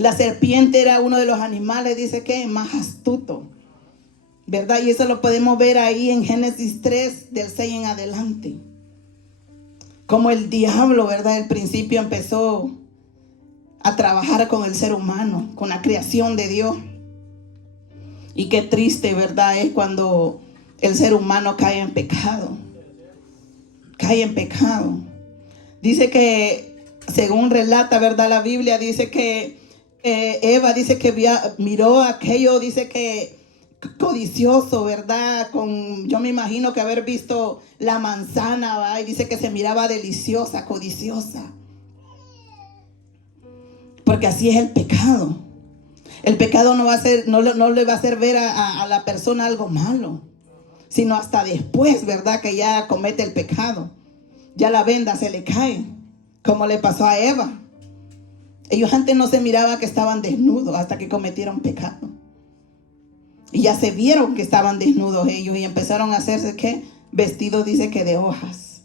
La serpiente era uno de los animales, dice que más astuto, ¿verdad? Y eso lo podemos ver ahí en Génesis 3, del 6 en adelante. Como el diablo, ¿verdad? Al principio empezó a trabajar con el ser humano, con la creación de Dios. Y qué triste, ¿verdad? Es cuando el ser humano cae en pecado. Cae en pecado. Dice que, según relata, ¿verdad? La Biblia dice que Eva dice que miró aquello, dice que codicioso, ¿verdad? Yo me imagino que haber visto la manzana, ¿va? Y dice que se miraba deliciosa, codiciosa. Porque así es el pecado. El pecado no le va a hacer ver a la persona algo malo, sino hasta después, ¿verdad? Que ya comete el pecado. Ya la venda se le cae, como le pasó a Eva. Ellos antes no se miraba que estaban desnudos hasta que cometieron pecado. Y ya se vieron que estaban desnudos ellos y empezaron a hacerse, ¿qué? Vestidos, dice que de hojas.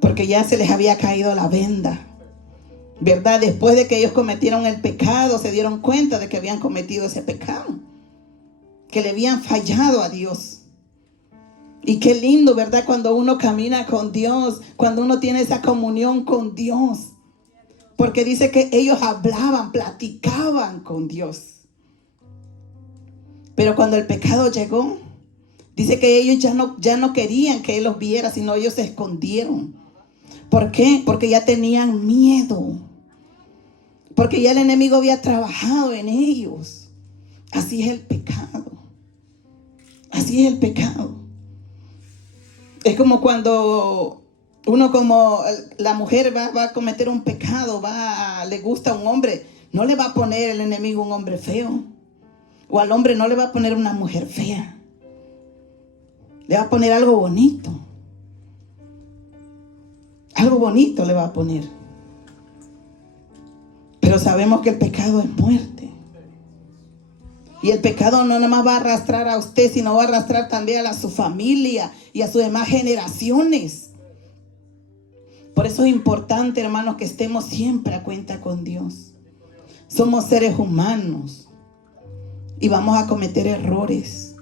Porque ya se les había caído la venda, ¿verdad? Después de que ellos cometieron el pecado, se dieron cuenta de que habían cometido ese pecado, que le habían fallado a Dios. Y qué lindo, ¿verdad? Cuando uno camina con Dios, cuando uno tiene esa comunión con Dios. Porque dice que ellos hablaban, platicaban con Dios. Pero cuando el pecado llegó, dice que ellos ya no querían que Él los viera, sino ellos se escondieron. ¿Por qué? Porque ya tenían miedo. Porque ya el enemigo había trabajado en ellos. Así es el pecado. Así es el pecado. Es como cuando como la mujer va a cometer un pecado, le gusta a un hombre. No le va a poner el enemigo un hombre feo. O al hombre no le va a poner una mujer fea. Le va a poner algo bonito. Algo bonito le va a poner. Pero sabemos que el pecado es muerte. Y el pecado no nada más va a arrastrar a usted, sino va a arrastrar también a su familia y a sus demás generaciones. Por eso es importante, hermanos, que estemos siempre a cuenta con Dios. Somos seres humanos y vamos a cometer errores,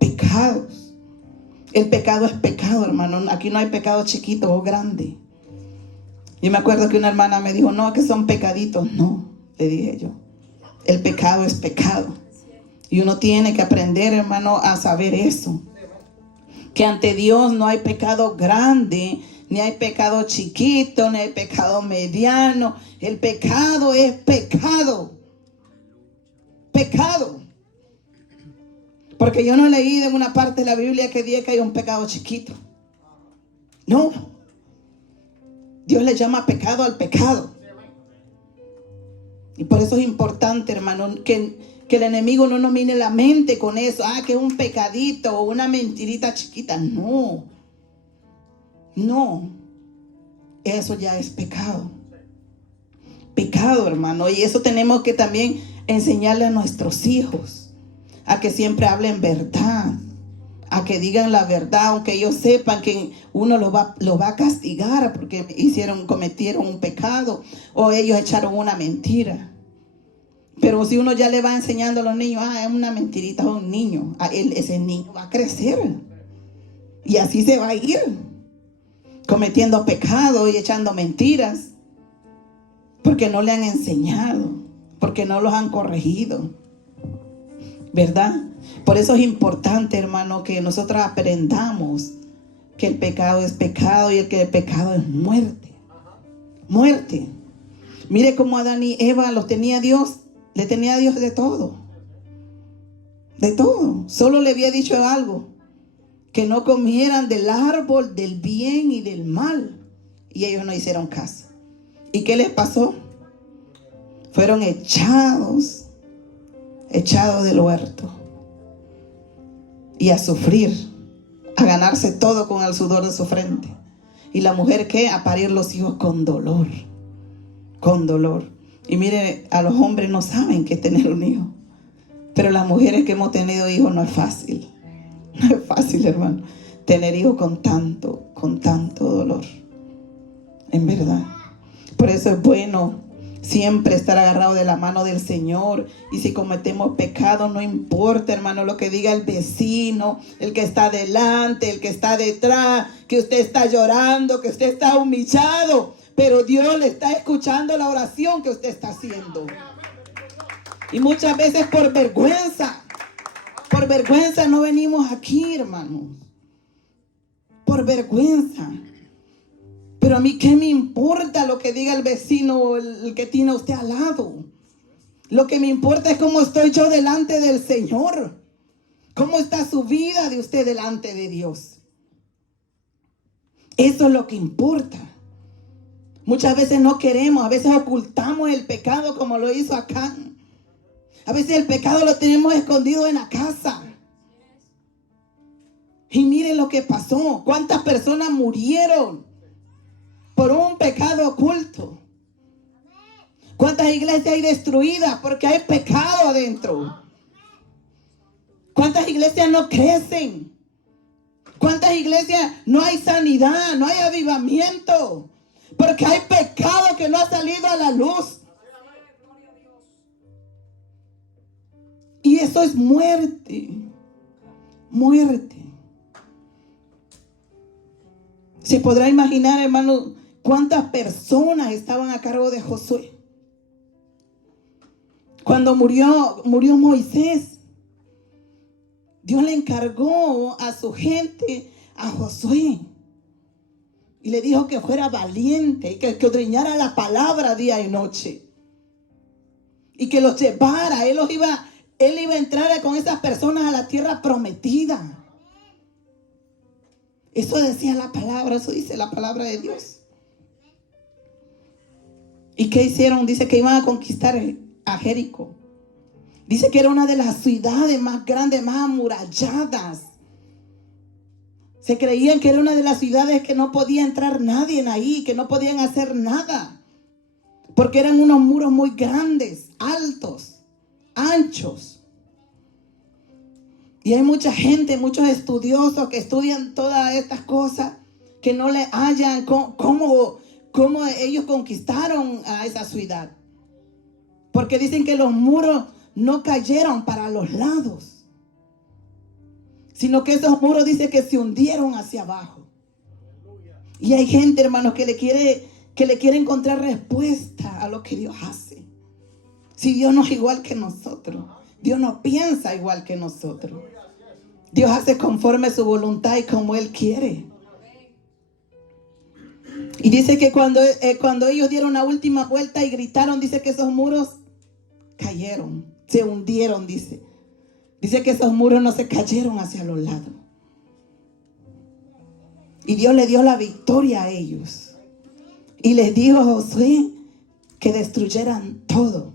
pecados. El pecado es pecado, hermano. Aquí no hay pecado chiquito o grande. Yo me acuerdo que una hermana me dijo, no, que son pecaditos. No, le dije yo. El pecado es pecado. Y uno tiene que aprender, hermano, a saber eso. Que ante Dios no hay pecado grande, ni hay pecado chiquito, ni hay pecado mediano. El pecado es pecado. Pecado. Porque yo no leí en una parte de la Biblia que diga que hay un pecado chiquito. No. Dios le llama pecado al pecado. Y por eso es importante, hermano, que el enemigo no nos mine la mente con eso. Que es un pecadito o una mentirita chiquita. No. No. Eso ya es pecado. Pecado, hermano. Y eso tenemos que también enseñarle a nuestros hijos. A que siempre hablen verdad. A que digan la verdad, aunque ellos sepan que uno los va a castigar porque cometieron un pecado o ellos echaron una mentira. Pero si uno ya le va enseñando a los niños, es una mentirita, es un niño, ese niño va a crecer y así se va a ir cometiendo pecado y echando mentiras porque no le han enseñado, porque no los han corregido, ¿verdad? Por eso es importante, hermano, que nosotros aprendamos que el pecado es pecado y que el pecado es muerte. Muerte. Mire cómo Adán y Eva los tenía Dios, le tenía a Dios de todo. De todo. Solo le había dicho algo, que no comieran del árbol del bien y del mal. Y ellos no hicieron caso. ¿Y qué les pasó? Fueron echados del huerto. Y a sufrir, a ganarse todo con el sudor de su frente. Y la mujer, ¿qué? A parir los hijos con dolor. Con dolor. Y mire, a los hombres no saben qué es tener un hijo. Pero las mujeres que hemos tenido hijos no es fácil. No es fácil, hermano. Tener hijos con tanto dolor. En verdad. Por eso es bueno Siempre estar agarrado de la mano del Señor. Y si cometemos pecado, no importa, hermano, lo que diga el vecino, el que está delante, el que está detrás, que usted está llorando, que usted está humillado. Pero Dios le está escuchando la oración que usted está haciendo. Y muchas veces por vergüenza no venimos aquí, hermanos. Por vergüenza. Pero a mí, ¿qué me importa lo que diga el vecino o el que tiene a usted al lado? Lo que me importa es cómo estoy yo delante del Señor. ¿Cómo está su vida de usted delante de Dios? Eso es lo que importa. Muchas veces no queremos, a veces ocultamos el pecado como lo hizo Acán. A veces el pecado lo tenemos escondido en la casa. Y miren lo que pasó. ¿Cuántas personas murieron por un pecado oculto? ¿Cuántas iglesias hay destruidas porque hay pecado adentro? ¿Cuántas iglesias no crecen? ¿Cuántas iglesias no hay sanidad, no hay avivamiento? Porque hay pecado que no ha salido a la luz. Y eso es muerte. Muerte. Se podrá imaginar, hermano, cuántas personas estaban a cargo de Josué. Cuando murió Moisés, Dios le encargó a su gente, a Josué, y le dijo que fuera valiente y que escudriñara la palabra día y noche. Y que los llevara. Él iba a entrar con esas personas a la tierra prometida. Eso decía la palabra, eso dice la palabra de Dios. ¿Y qué hicieron? Dice que iban a conquistar a Jericó. Dice que era una de las ciudades más grandes, más amuralladas. Se creían que era una de las ciudades que no podía entrar nadie en ahí, que no podían hacer nada. Porque eran unos muros muy grandes, altos, anchos. Y hay mucha gente, muchos estudiosos que estudian todas estas cosas, que no le hallan cómo ellos conquistaron a esa ciudad. Porque dicen que los muros no cayeron para los lados, sino que esos muros dice que se hundieron hacia abajo. Y hay gente, hermanos, que le quiere encontrar respuesta a lo que Dios hace. Si Dios no es igual que nosotros, Dios no piensa igual que nosotros. Dios hace conforme a su voluntad y como Él quiere. Y dice que cuando ellos dieron la última vuelta y gritaron, dice que esos muros cayeron, se hundieron, dice. Dice que esos muros no se cayeron hacia los lados. Y Dios le dio la victoria a ellos. Y les dijo a Josué que destruyeran todo,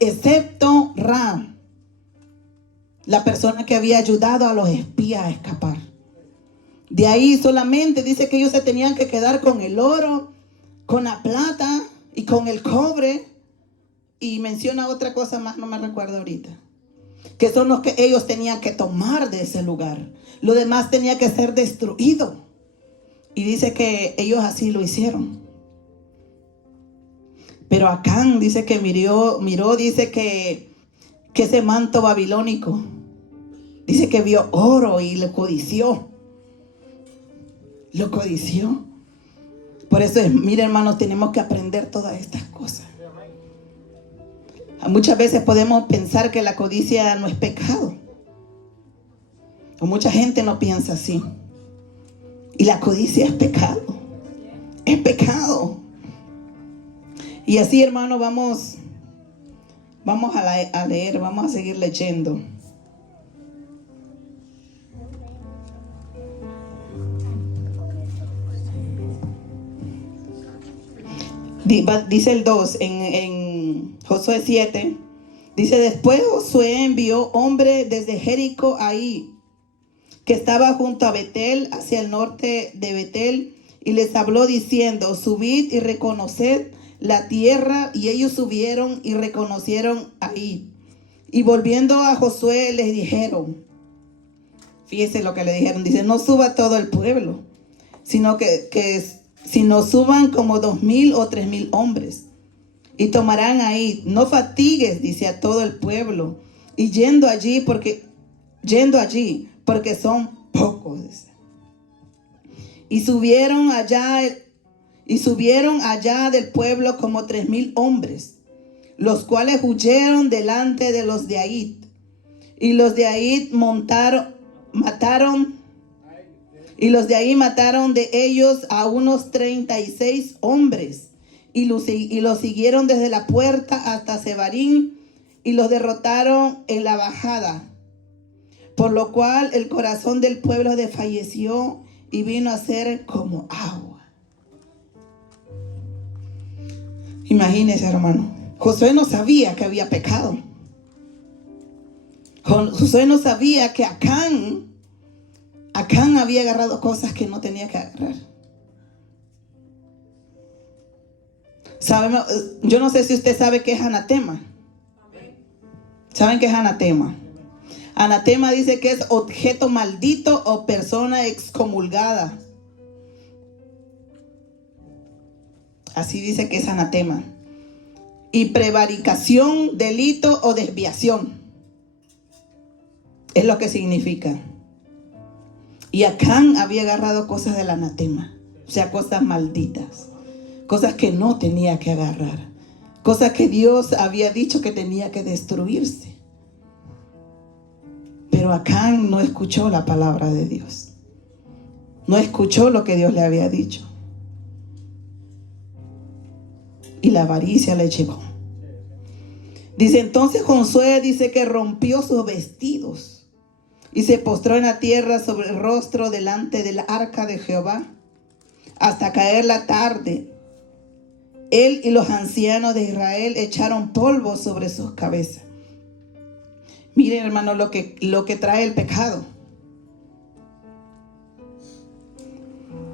excepto Ram, la persona que había ayudado a los espías a escapar. De ahí solamente dice que ellos se tenían que quedar con el oro, con la plata y con el cobre. Y menciona otra cosa más, no me recuerdo ahorita. Que son los que ellos tenían que tomar de ese lugar. Lo demás tenía que ser destruido. Y dice que ellos así lo hicieron. Pero Acán dice que miró, dice que ese manto babilónico, dice que vio oro y lo codició. Lo codició. Por eso mire, hermanos, tenemos que aprender todas estas cosas. Muchas veces podemos pensar que la codicia no es pecado. O mucha gente no piensa así. Y la codicia es pecado. Es pecado. Y así, hermano, vamos a leer, vamos a seguir leyendo. Dice el 2 en Josué 7. Dice: después Josué envió hombre desde Jericó ahí, que estaba junto a Betel, hacia el norte de Betel, y les habló diciendo: subid y reconoced la tierra. Y ellos subieron y reconocieron ahí. Y volviendo a Josué les dijeron, fíjese lo que le dijeron, dice: no suba todo el pueblo, sino que suban como 2,000 o 3,000 hombres. y tomarán ahí. No fatigues, dice, a todo el pueblo, y yendo allí porque son pocos, dice. Y subieron allá del pueblo como 3,000 hombres, los cuales huyeron delante de los de Ahit. Y los de Ahí mataron de ellos a unos 36 hombres. Y los siguieron desde la puerta hasta Sebarín y los derrotaron en la bajada. Por lo cual el corazón del pueblo desfalleció y vino a ser como agua. Imagínese, hermano. Josué no sabía que había pecado. Josué no sabía que Acán había agarrado cosas que no tenía que agarrar. Yo no sé si usted sabe qué es anatema. ¿Saben qué es anatema? Anatema dice que es objeto maldito o persona excomulgada. Así dice que es anatema. Y prevaricación, delito o desviación. Es lo que significa. Y Acán había agarrado cosas del anatema. O sea, cosas malditas. Cosas que no tenía que agarrar. Cosas que Dios había dicho que tenía que destruirse. Pero Acán no escuchó la palabra de Dios. No escuchó lo que Dios le había dicho. Y la avaricia le llevó. Dice entonces Josué, dice que rompió sus vestidos y se postró en la tierra sobre el rostro delante del arca de Jehová hasta caer la tarde. Él y los ancianos de Israel echaron polvo sobre sus cabezas. Miren, hermano, lo que trae el pecado.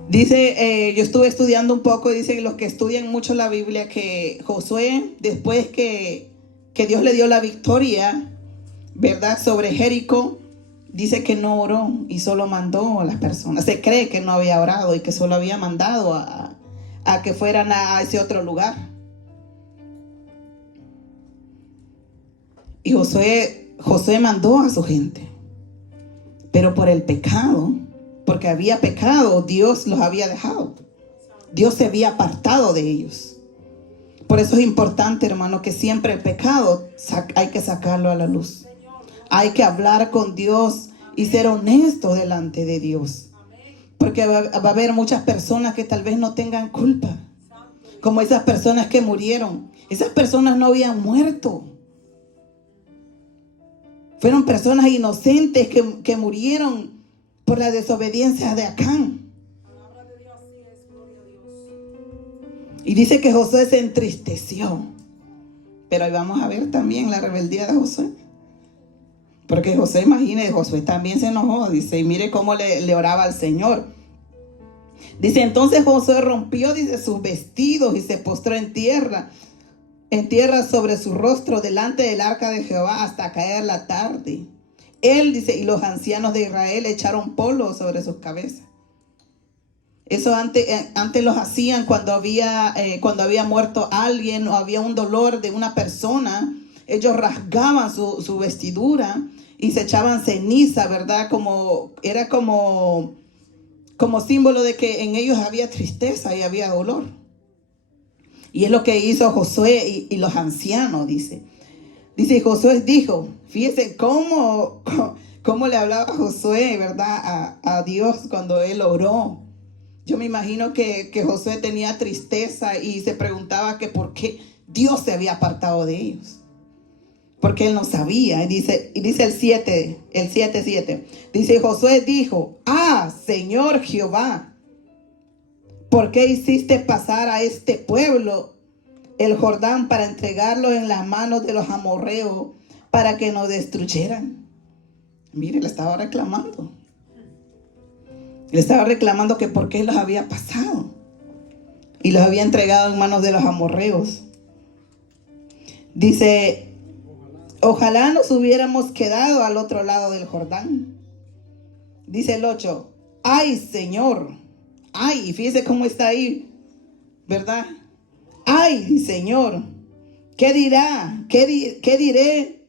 Dice, yo estuve estudiando un poco, dice los que estudian mucho la Biblia que Josué, después que Dios le dio la victoria, ¿verdad?, sobre Jericó, dice que no oró y solo mandó a las personas. Se cree que no había orado y que solo había mandado a que fueran a ese otro lugar. Y Josué mandó a su gente, pero por el pecado, porque había pecado, Dios los había dejado. Dios se había apartado de ellos. Por eso es importante, hermano, que siempre el pecado hay que sacarlo a la luz. Hay que hablar con Dios y ser honesto delante de Dios. Porque va a haber muchas personas que tal vez no tengan culpa. Como esas personas que murieron. Esas personas no habían muerto. Fueron personas inocentes que murieron por la desobediencia de Acán. Y dice que Josué se entristeció. Pero ahí vamos a ver también la rebeldía de Josué. Porque Josué también se enojó. Dice, y mire cómo le oraba al Señor. Dice, entonces Josué rompió, dice, sus vestidos y se postró en tierra sobre su rostro delante del arca de Jehová hasta caer la tarde. Él, dice, y los ancianos de Israel echaron polvo sobre sus cabezas. Eso antes los hacían cuando había muerto alguien o había un dolor de una persona. Ellos rasgaban su vestidura y se echaban ceniza, ¿verdad? Era como símbolo de que en ellos había tristeza y había dolor. Y es lo que hizo Josué y los ancianos, dice. Dice, Josué dijo, fíjese cómo le hablaba Josué, ¿verdad? A Dios cuando él oró. Yo me imagino que Josué tenía tristeza y se preguntaba que por qué Dios se había apartado de ellos. Porque él no sabía. Y dice el 7:7. Dice, Josué dijo, Señor Jehová, ¿por qué hiciste pasar a este pueblo el Jordán para entregarlo en las manos de los amorreos para que nos destruyeran? Mire, le estaba reclamando. Le estaba reclamando que por qué los había pasado y los había entregado en manos de los amorreos. Dice, ojalá nos hubiéramos quedado al otro lado del Jordán. Dice el 8, ay Señor, ay, y fíjese cómo está ahí, ¿verdad? Ay Señor, ¿Qué dirá? ¿Qué diré?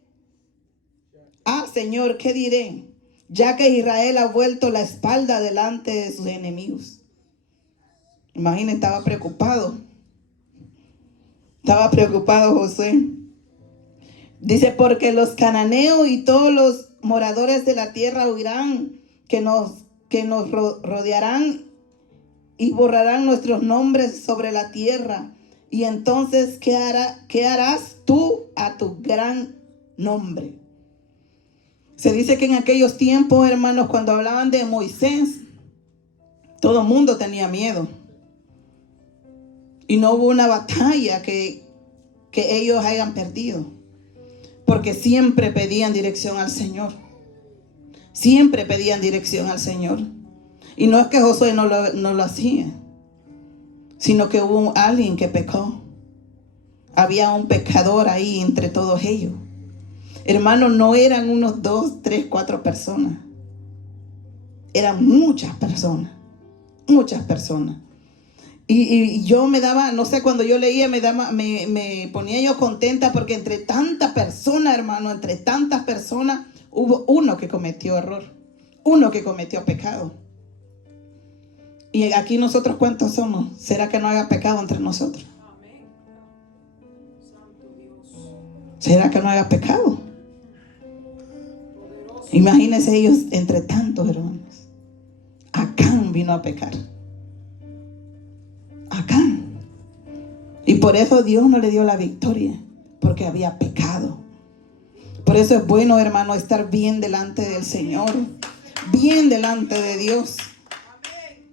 Ah, Señor, ¿qué diré? Ya que Israel ha vuelto la espalda delante de sus enemigos. Imagínense, estaba preocupado. Estaba preocupado Josué. Dice, porque los cananeos y todos los moradores de la tierra oirán que nos rodearán y borrarán nuestros nombres sobre la tierra. Y entonces, ¿qué harás tú a tu gran nombre? Se dice que en aquellos tiempos, hermanos, cuando hablaban de Moisés, todo el mundo tenía miedo. Y no hubo una batalla que ellos hayan perdido. Porque siempre pedían dirección al Señor. Siempre pedían dirección al Señor. Y no es que Josué no lo hacía, sino que hubo alguien que pecó. Había un pecador ahí entre todos ellos. Hermanos, no eran unos 2, 3, 4 personas. Eran muchas personas. Muchas personas. Y yo me daba, no sé, cuando yo leía me ponía yo contenta porque entre tantas personas, hermano, entre tantas personas hubo uno que cometió error, uno que cometió pecado. Y aquí nosotros, ¿cuántos somos? ¿Será que no haya pecado entre nosotros? ¿Será que no haya pecado? Imagínense ellos entre tantos hermanos. Acán vino a pecar. Acán. Y por eso Dios no le dio la victoria, porque había pecado. Por eso es bueno, hermano, estar bien delante del Señor, bien delante de Dios.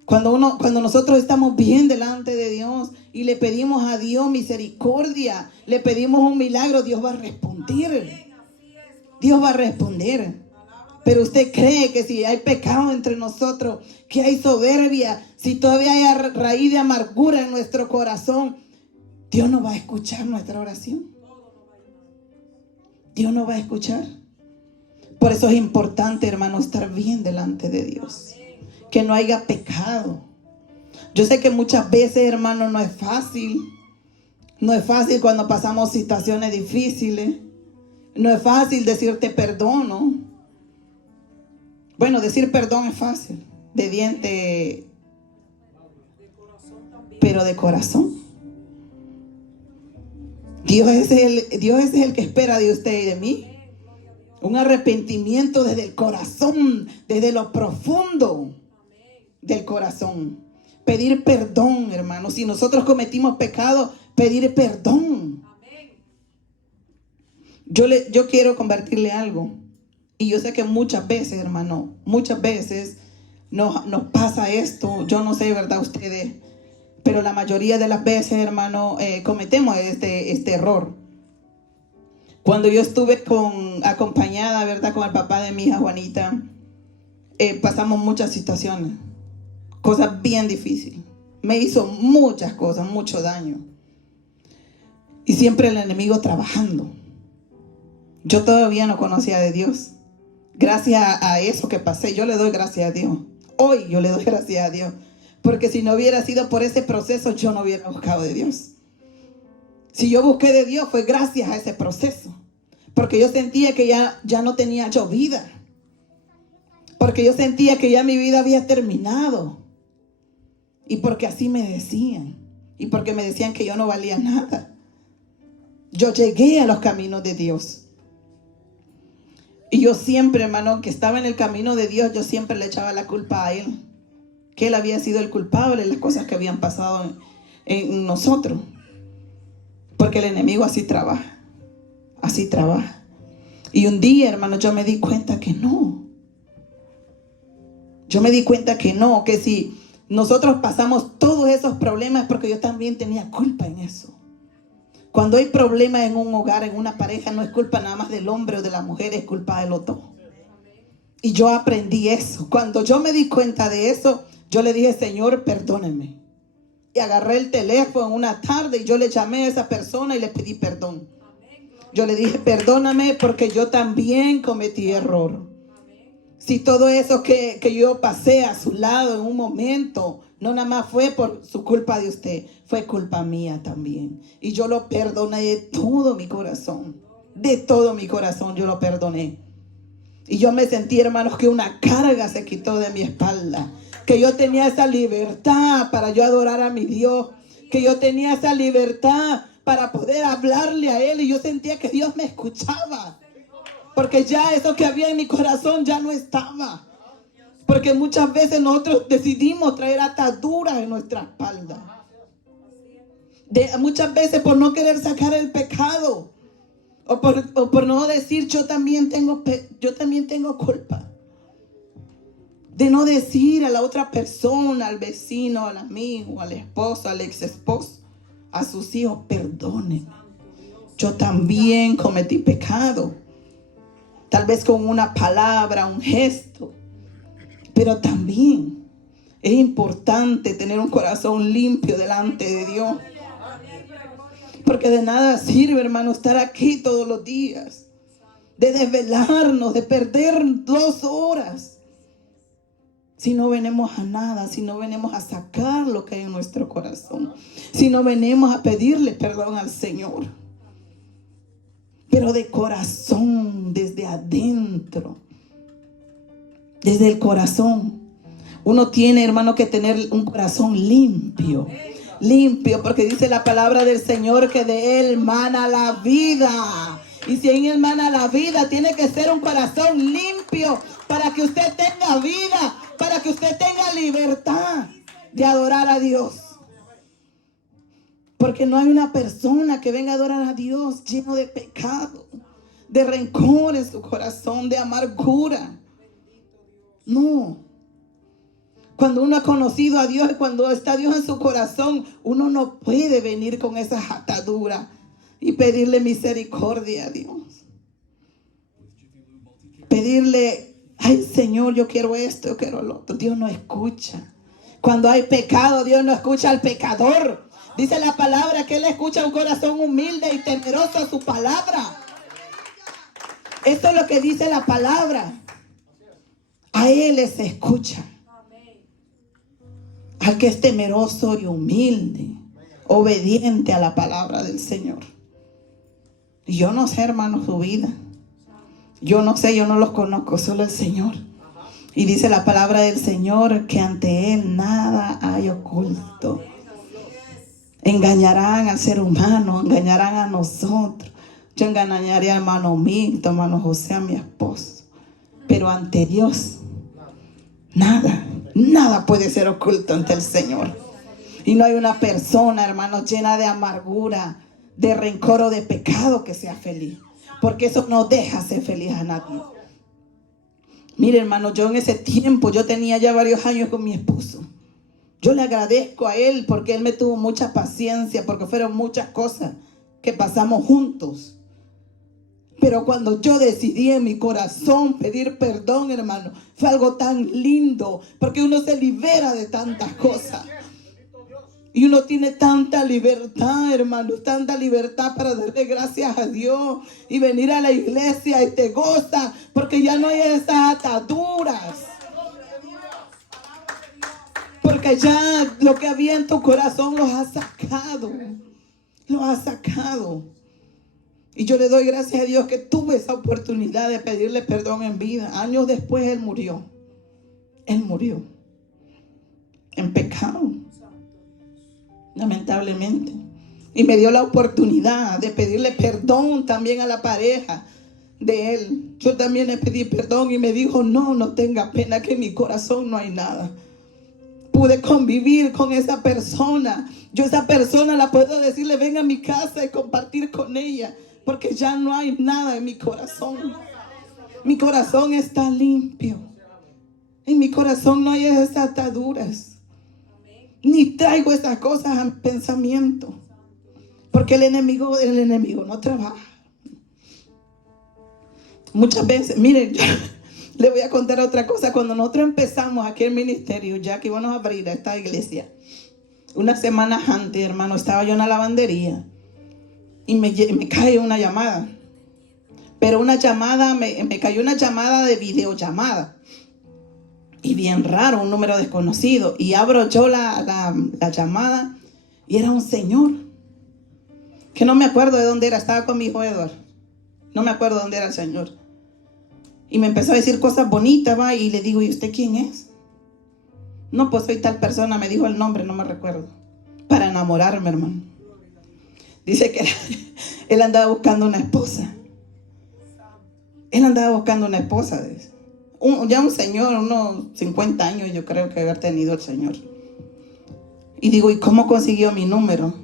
Cuando nosotros estamos bien delante de Dios y le pedimos a Dios misericordia, le pedimos un milagro, Dios va a responder. Dios va a responder. Pero usted cree que si hay pecado entre nosotros, que hay soberbia, si todavía hay raíz de amargura en nuestro corazón, Dios no va a escuchar nuestra oración. Dios no va a escuchar. Por eso es importante, hermano, estar bien delante de Dios. Que no haya pecado. Yo sé que muchas veces, hermano, no es fácil. No es fácil cuando pasamos situaciones difíciles. No es fácil decirte perdón, ¿no? Bueno, decir perdón es fácil, de diente, pero de corazón. Dios es el que espera de usted y de mí. Un arrepentimiento desde el corazón, desde lo profundo del corazón. Pedir perdón, hermano. Si nosotros cometimos pecado, pedir perdón. Yo quiero compartirle algo. Y yo sé que muchas veces, hermano, muchas veces nos pasa esto. Yo no sé, ¿verdad? Ustedes, pero la mayoría de las veces, hermano, cometemos este error. Cuando yo estuve acompañada, ¿verdad? Con el papá de mi hija Juanita, pasamos muchas situaciones, cosas bien difíciles. Me hizo muchas cosas, mucho daño. Y siempre el enemigo trabajando. Yo todavía no conocía de Dios. Gracias a eso que pasé, yo le doy gracias a Dios. Hoy yo le doy gracias a Dios. Porque si no hubiera sido por ese proceso, yo no hubiera buscado de Dios. Si yo busqué de Dios, fue gracias a ese proceso. Porque yo sentía que ya no tenía yo vida. Porque yo sentía que ya mi vida había terminado. Y porque así me decían. Y porque me decían que yo no valía nada. Yo llegué a los caminos de Dios. Y yo siempre, hermano, que estaba en el camino de Dios, yo siempre le echaba la culpa a Él. Que Él había sido el culpable de las cosas que habían pasado en nosotros. Porque el enemigo así trabaja. Así trabaja. Y un día, hermano, yo me di cuenta que no. Yo me di cuenta que no. Que si nosotros pasamos todos esos problemas es porque yo también tenía culpa en eso. Cuando hay problemas en un hogar, en una pareja, no es culpa nada más del hombre o de la mujer, es culpa de los dos. Y yo aprendí eso. Cuando yo me di cuenta de eso, yo le dije, Señor, perdóneme. Y agarré el teléfono una tarde y yo le llamé a esa persona y le pedí perdón. Yo le dije, perdóname porque yo también cometí error. Si todo eso que yo pasé a su lado en un momento, no nada más fue por su culpa de usted, fue culpa mía también. Y yo lo perdoné de todo mi corazón. De todo mi corazón yo lo perdoné. Y yo me sentí, hermanos, que una carga se quitó de mi espalda. Que yo tenía esa libertad para yo adorar a mi Dios. Que yo tenía esa libertad para poder hablarle a Él. Y yo sentía que Dios me escuchaba. Porque ya eso que había en mi corazón ya no estaba. Porque muchas veces nosotros decidimos traer ataduras en nuestra espalda. Muchas veces por no querer sacar el pecado. O por no decir yo también tengo culpa. De no decir a la otra persona, al vecino, al amigo, al esposo, al ex esposo, a sus hijos, perdónenme. Yo también cometí pecado. Tal vez con una palabra, un gesto. Pero también es importante tener un corazón limpio delante de Dios. Porque de nada sirve, hermano, estar aquí todos los días. De desvelarnos, de perder 2 horas. Si no venimos a nada, si no venimos a sacar lo que hay en nuestro corazón. Si no venimos a pedirle perdón al Señor. Pero de corazón, desde adentro. Desde el corazón. Uno tiene, hermano, que tener un corazón limpio. Limpio, porque dice la palabra del Señor que de Él mana la vida. Y si en Él mana la vida, tiene que ser un corazón limpio para que usted tenga vida, para que usted tenga libertad de adorar a Dios. Porque no hay una persona que venga a adorar a Dios lleno de pecado, de rencor en su corazón, de amargura. No. Cuando uno ha conocido a Dios y cuando está Dios en su corazón, uno no puede venir con esas ataduras y pedirle misericordia a Dios. Pedirle, ay Señor, yo quiero esto, yo quiero lo otro. Dios no escucha. Cuando hay pecado, Dios no escucha al pecador. Dice la palabra que Él escucha un corazón humilde y temeroso a su palabra. Esto es lo que dice la palabra. A Él les escucha. Al que es temeroso y humilde, obediente a la palabra del Señor. Y yo no sé, hermano, su vida. Yo no sé, yo no los conozco, solo el Señor. Y dice la palabra del Señor que ante Él nada hay oculto. Engañarán al ser humano, engañarán a nosotros. Yo engañaré a hermano Milton, hermano José, a mi esposo. Pero ante Dios, nada puede ser oculto ante el Señor. Y no hay una persona, hermanos, llena de amargura, de rencor o de pecado que sea feliz. Porque eso no deja ser feliz a nadie. Mire, hermano, yo en ese tiempo, yo tenía ya varios años con mi esposo. Yo le agradezco a él porque él me tuvo mucha paciencia, porque fueron muchas cosas que pasamos juntos. Pero cuando yo decidí en mi corazón pedir perdón, hermano, fue algo tan lindo, porque uno se libera de tantas cosas. Y uno tiene tanta libertad, hermano, tanta libertad para darle gracias a Dios y venir a la iglesia y te goza, porque ya no hay esas ataduras. Porque ya lo que había en tu corazón los has sacado. Los has sacado. Y yo le doy gracias a Dios que tuve esa oportunidad de pedirle perdón en vida. Años después Él murió. Él murió. En pecado. Lamentablemente. Y me dio la oportunidad de pedirle perdón también a la pareja de él. Yo también le pedí perdón y me dijo, no tenga pena, que en mi corazón no hay nada. Pude convivir con esa persona. Yo a esa persona la puedo decirle, ven a mi casa y compartir con ella. Porque ya no hay nada en mi corazón. Mi corazón está limpio. En mi corazón no hay esas ataduras. Ni traigo esas cosas a mi pensamiento. Porque el enemigo no trabaja. Muchas veces, miren, yo le voy a contar otra cosa. Cuando nosotros empezamos aquí el ministerio, ya que íbamos a abrir a esta iglesia, unas semanas antes, hermano, estaba yo en la lavandería y me cae una llamada. Pero una llamada, me cayó una llamada de videollamada. Y bien raro, un número desconocido. Y abro yo la llamada y era un señor. Que no me acuerdo de dónde era, estaba con mi hijo Edward. No me acuerdo de dónde era el señor. Y me empezó a decir cosas bonitas, va, y le digo, ¿y usted quién es? No, pues soy tal persona, me dijo el nombre, no me recuerdo. Para enamorarme, hermano. Dice que él andaba buscando una esposa. Él andaba buscando una esposa. Ya un señor, unos 50 años yo creo que haber tenido el señor. Y digo, ¿y cómo consiguió mi número?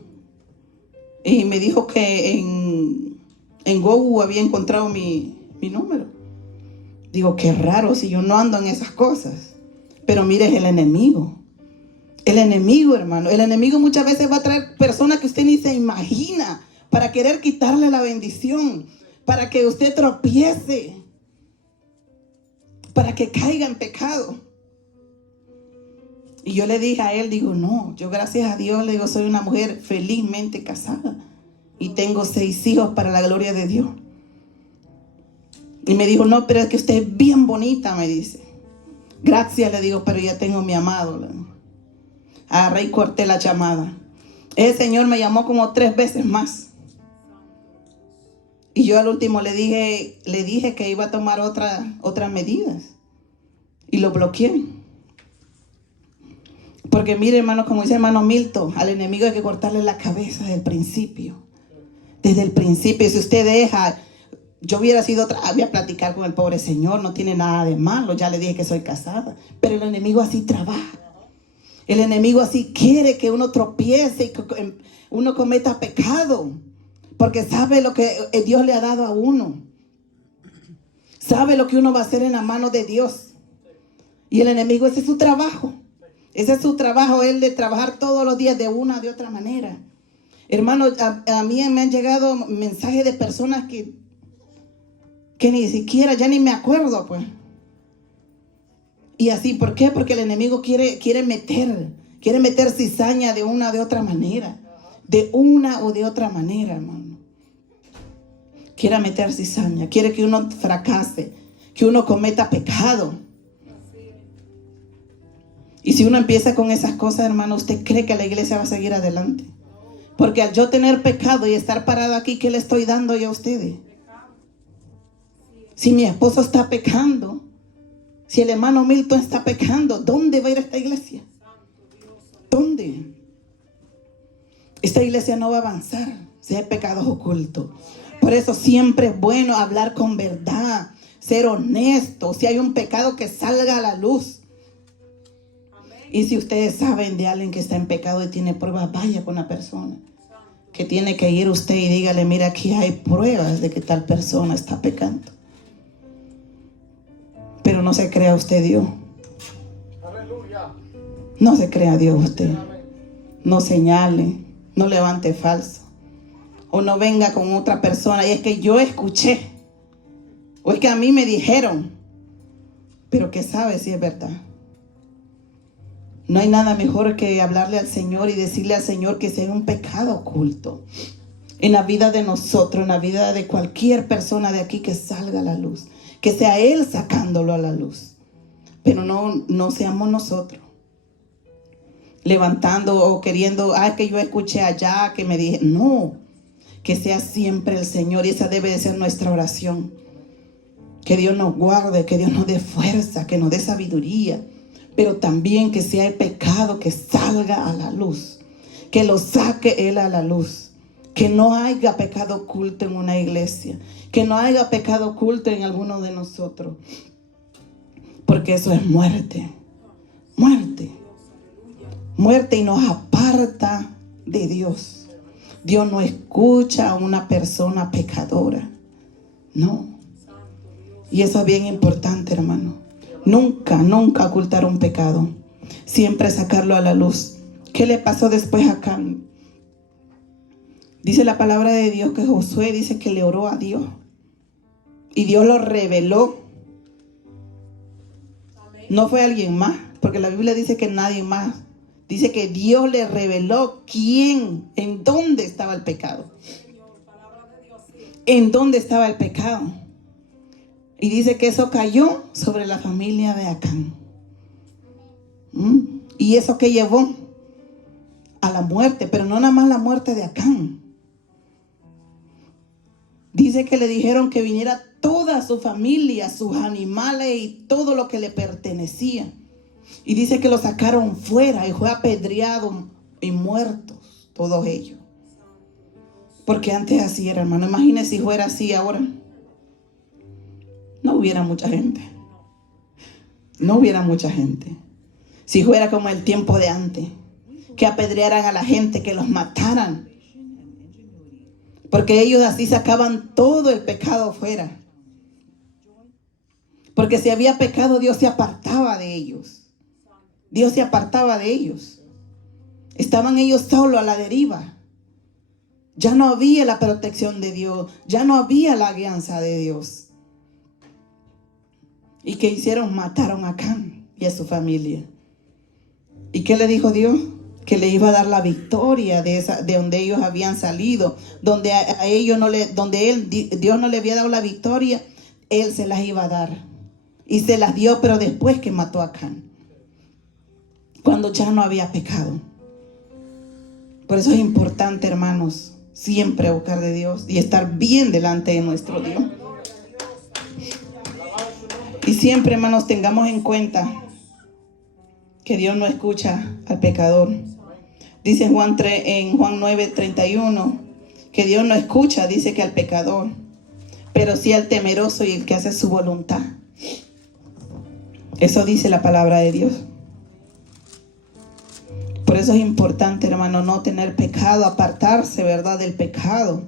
Y me dijo que en Google había encontrado mi número. Digo, qué raro si yo no ando en esas cosas. Pero mire, es el enemigo. El enemigo, hermano. El enemigo muchas veces va a traer personas que usted ni se imagina para querer quitarle la bendición, para que usted tropiece, para que caiga en pecado. Y yo le dije a él, digo, no, yo gracias a Dios, le digo, soy una mujer felizmente casada y tengo 6 hijos para la gloria de Dios. Y me dijo, no, pero es que usted es bien bonita, me dice. Gracias, le digo, pero ya tengo mi amado. Agarré y corté la llamada. Ese señor me llamó como 3 veces más. Y yo al último le dije que iba a tomar otras medidas. Y lo bloqueé. Porque mire, hermano, como dice hermano Milton, al enemigo hay que cortarle la cabeza desde el principio. Desde el principio. Si usted deja, yo hubiera sido voy a platicar con el pobre señor, no tiene nada de malo, ya le dije que soy casada. Pero el enemigo así trabaja. El enemigo así quiere que uno tropiece y que uno cometa pecado. Porque sabe lo que Dios le ha dado a uno. Sabe lo que uno va a hacer en la mano de Dios. Y el enemigo, ese es su trabajo. Ese es su trabajo, él de trabajar todos los días de una o de otra manera. Hermano, a mí me han llegado mensajes de personas que ni siquiera, ya ni me acuerdo, pues. Y así, ¿por qué? Porque el enemigo quiere meter cizaña de una o de otra manera. De una o de otra manera, hermano. Quiere meter cizaña, quiere que uno fracase, que uno cometa pecado. Y si uno empieza con esas cosas, hermano, ¿usted cree que la iglesia va a seguir adelante? Porque al yo tener pecado y estar parado aquí, ¿qué le estoy dando yo a ustedes? Si mi esposo está pecando, si el hermano Milton está pecando, ¿dónde va a ir esta iglesia? ¿Dónde? Esta iglesia no va a avanzar si hay pecados ocultos. Por eso siempre es bueno hablar con verdad, ser honesto. Si hay un pecado, que salga a la luz. Y si ustedes saben de alguien que está en pecado y tiene pruebas, vaya con la persona. Que tiene que ir usted y dígale, mira, aquí hay pruebas de que tal persona está pecando. Pero no se crea usted Dios. No se crea Dios usted. No señale, no levante falso. O no venga con otra persona. Y es que yo escuché. O es que a mí me dijeron. Pero ¿qué sabe si es verdad? No hay nada mejor que hablarle al Señor y decirle al Señor que si hay un pecado oculto en la vida de nosotros, en la vida de cualquier persona de aquí, que salga a la luz. Que sea Él sacándolo a la luz. Pero no seamos nosotros levantando o queriendo, que yo escuché allá, que me dije. No, que sea siempre el Señor, y esa debe de ser nuestra oración. Que Dios nos guarde, que Dios nos dé fuerza, que nos dé sabiduría. Pero también que si hay pecado, que salga a la luz. Que lo saque Él a la luz. Que no haya pecado oculto en una iglesia. Que no haya pecado oculto en alguno de nosotros. Porque eso es muerte. Muerte. Muerte, y nos aparta de Dios. Dios no escucha a una persona pecadora. No. Y eso es bien importante, hermano. Nunca ocultar un pecado. Siempre sacarlo a la luz. ¿Qué le pasó después a Acán? Dice la palabra de Dios que Josué dice que le oró a Dios. Y Dios lo reveló. No fue alguien más, porque la Biblia dice que nadie más. Dice que Dios le reveló quién, en dónde estaba el pecado. En dónde estaba el pecado. Y dice que eso cayó sobre la familia de Acán. Y eso que llevó a la muerte, pero no nada más la muerte de Acán. Dice que le dijeron que viniera toda su familia, sus animales y todo lo que le pertenecía. Y dice que lo sacaron fuera y fue apedreado y muertos todos ellos. Porque antes así era, hermano. Imagínese si fuera así ahora. No hubiera mucha gente. No hubiera mucha gente. Si fuera como el tiempo de antes, que apedrearan a la gente, que los mataran. Porque ellos así sacaban todo el pecado fuera. Porque si había pecado, Dios se apartaba de ellos. Dios se apartaba de ellos. Estaban ellos solos a la deriva. Ya no había la protección de Dios. Ya no había la alianza de Dios. ¿Y qué hicieron? Mataron a Acán y a su familia. ¿Y qué le dijo Dios? Que le iba a dar la victoria de donde ellos habían salido, donde a ellos Dios no le había dado la victoria, Él se las iba a dar. Y se las dio, pero después que mató a Acán, cuando ya no había pecado. Por eso es importante, hermanos, siempre buscar de Dios y estar bien delante de nuestro Dios. Y siempre, hermanos, tengamos en cuenta que Dios no escucha al pecador. Dice en Juan 9:31 que Dios no escucha, dice que al pecador, pero sí al temeroso y el que hace su voluntad. Eso dice la palabra de Dios. Por eso es importante, hermano, no tener pecado, apartarse, ¿verdad?, del pecado.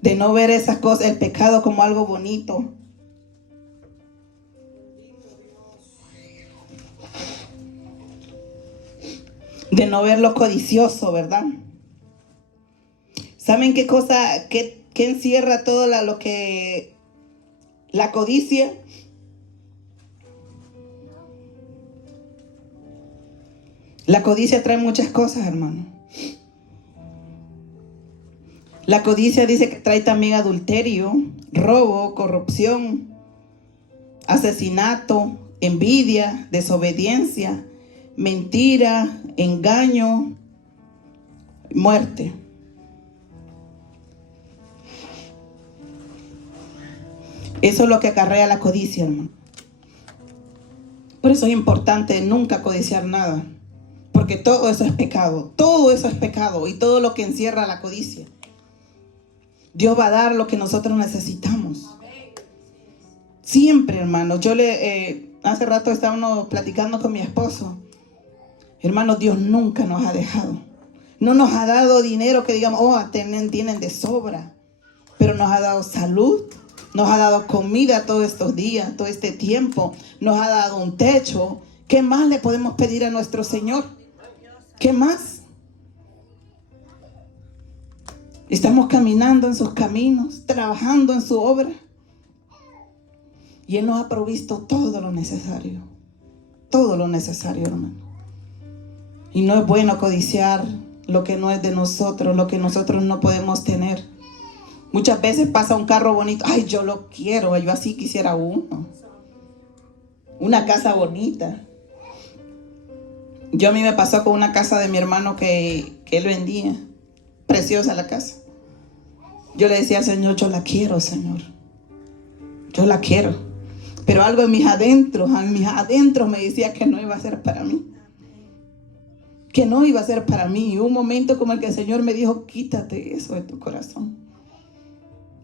De no ver esas cosas, el pecado como algo bonito. De no verlo codicioso, ¿verdad? ¿Saben qué cosa, qué encierra todo lo que la codicia? La codicia trae muchas cosas, hermano. La codicia dice que trae también adulterio, robo, corrupción, asesinato, envidia, desobediencia, mentira, engaño, muerte. Eso es lo que acarrea la codicia, hermano. Por eso es importante nunca codiciar nada. Porque todo eso es pecado. Todo eso es pecado. Y todo lo que encierra la codicia. Dios va a dar lo que nosotros necesitamos. Siempre, hermano. Hace rato estábamos platicando con mi esposo. Hermano, Dios nunca nos ha dejado. No nos ha dado dinero que digamos, tienen de sobra. Pero nos ha dado salud. Nos ha dado comida todos estos días, todo este tiempo. Nos ha dado un techo. ¿Qué más le podemos pedir a nuestro Señor? ¿Qué más? Estamos caminando en sus caminos, trabajando en su obra. Y Él nos ha provisto todo lo necesario. Todo lo necesario, hermano. Y no es bueno codiciar lo que no es de nosotros, lo que nosotros no podemos tener. Muchas veces pasa un carro bonito. Ay, yo lo quiero. Yo así quisiera uno. Una casa bonita. A mí me pasó con una casa de mi hermano que él vendía. Preciosa la casa. Yo le decía al Señor, yo la quiero, Señor. Yo la quiero. Pero algo en mis adentros me decía que no iba a ser para mí. Que no iba a ser para mí. Y un momento como el que el Señor me dijo, quítate eso de tu corazón.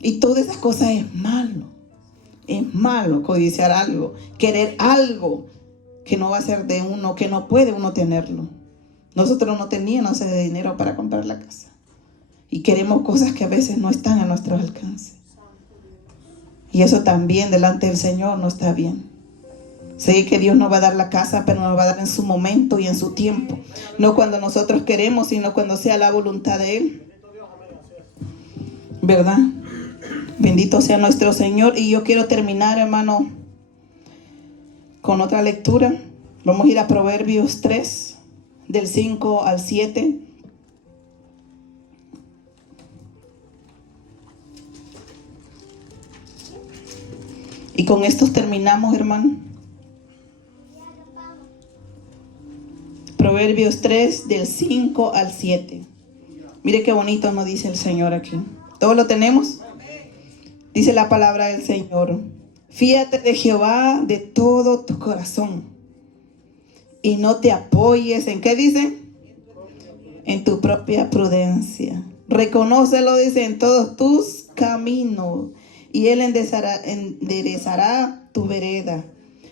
Y todas esas cosas es malo. Es malo codiciar algo. Querer algo que no va a ser de uno, que no puede uno tenerlo. Nosotros no teníamos ese dinero para comprar la casa. Y queremos cosas que a veces no están a nuestro alcance. Y eso también delante del Señor no está bien. Sé que Dios nos va a dar la casa, pero nos va a dar en su momento y en su tiempo. No cuando nosotros queremos, sino cuando sea la voluntad de Él. ¿Verdad? Bendito sea nuestro Señor. Y yo quiero terminar, hermano, con otra lectura. Vamos a ir a Proverbios 3, del 5 al 7. Y con esto terminamos, hermano. Proverbios 3, del 5 al 7. Mire qué bonito nos dice el Señor aquí. ¿Todos lo tenemos? Dice la palabra del Señor: fíate de Jehová de todo tu corazón y no te apoyes ¿en qué dice? En tu propia prudencia. Reconócelo, dice, en todos tus caminos y Él enderezará tu vereda.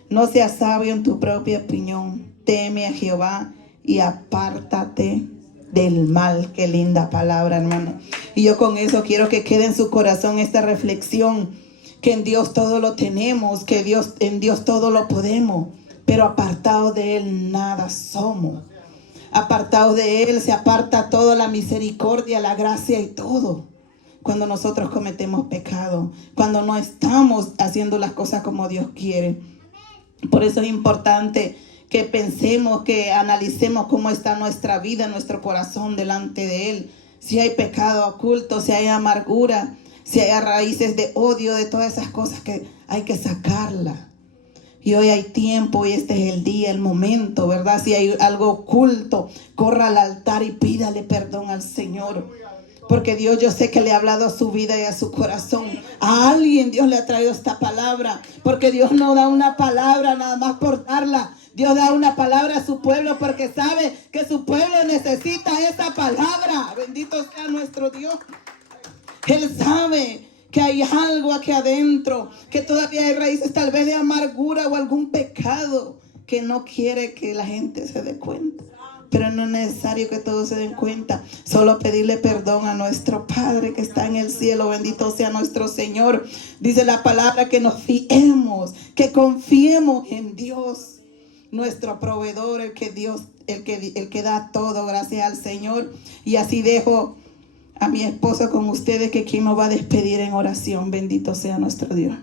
No seas sabio en tu propia opinión. Teme a Jehová y apártate del mal. Qué linda palabra, hermano. Y yo con eso quiero que quede en su corazón esta reflexión: que en Dios todo lo tenemos, que en Dios todo lo podemos, pero apartados de Él nada somos. Apartados de Él se aparta toda la misericordia, la gracia y todo. Cuando nosotros cometemos pecado, cuando no estamos haciendo las cosas como Dios quiere. Por eso es importante que pensemos, que analicemos cómo está nuestra vida, nuestro corazón delante de Él. Si hay pecado oculto, si hay amargura, si hay raíces de odio, de todas esas cosas que hay que sacarlas. Y hoy hay tiempo, y este es el día, el momento, ¿verdad? Si hay algo oculto, corra al altar y pídale perdón al Señor. Porque Dios, yo sé que le ha hablado a su vida y a su corazón. A alguien Dios le ha traído esta palabra. Porque Dios no da una palabra nada más por darla. Dios da una palabra a su pueblo porque sabe que su pueblo necesita esa palabra. Bendito sea nuestro Dios. Él sabe que hay algo aquí adentro, que todavía hay raíces tal vez de amargura o algún pecado que no quiere que la gente se dé cuenta. Pero no es necesario que todos se den cuenta. Solo pedirle perdón a nuestro Padre que está en el cielo. Bendito sea nuestro Señor. Dice la palabra que nos fiemos, que confiemos en Dios, nuestro proveedor, el que da todo. Gracias al Señor. Y así dejo a mi esposo con ustedes, que quien nos va a despedir en oración. Bendito sea nuestro Dios.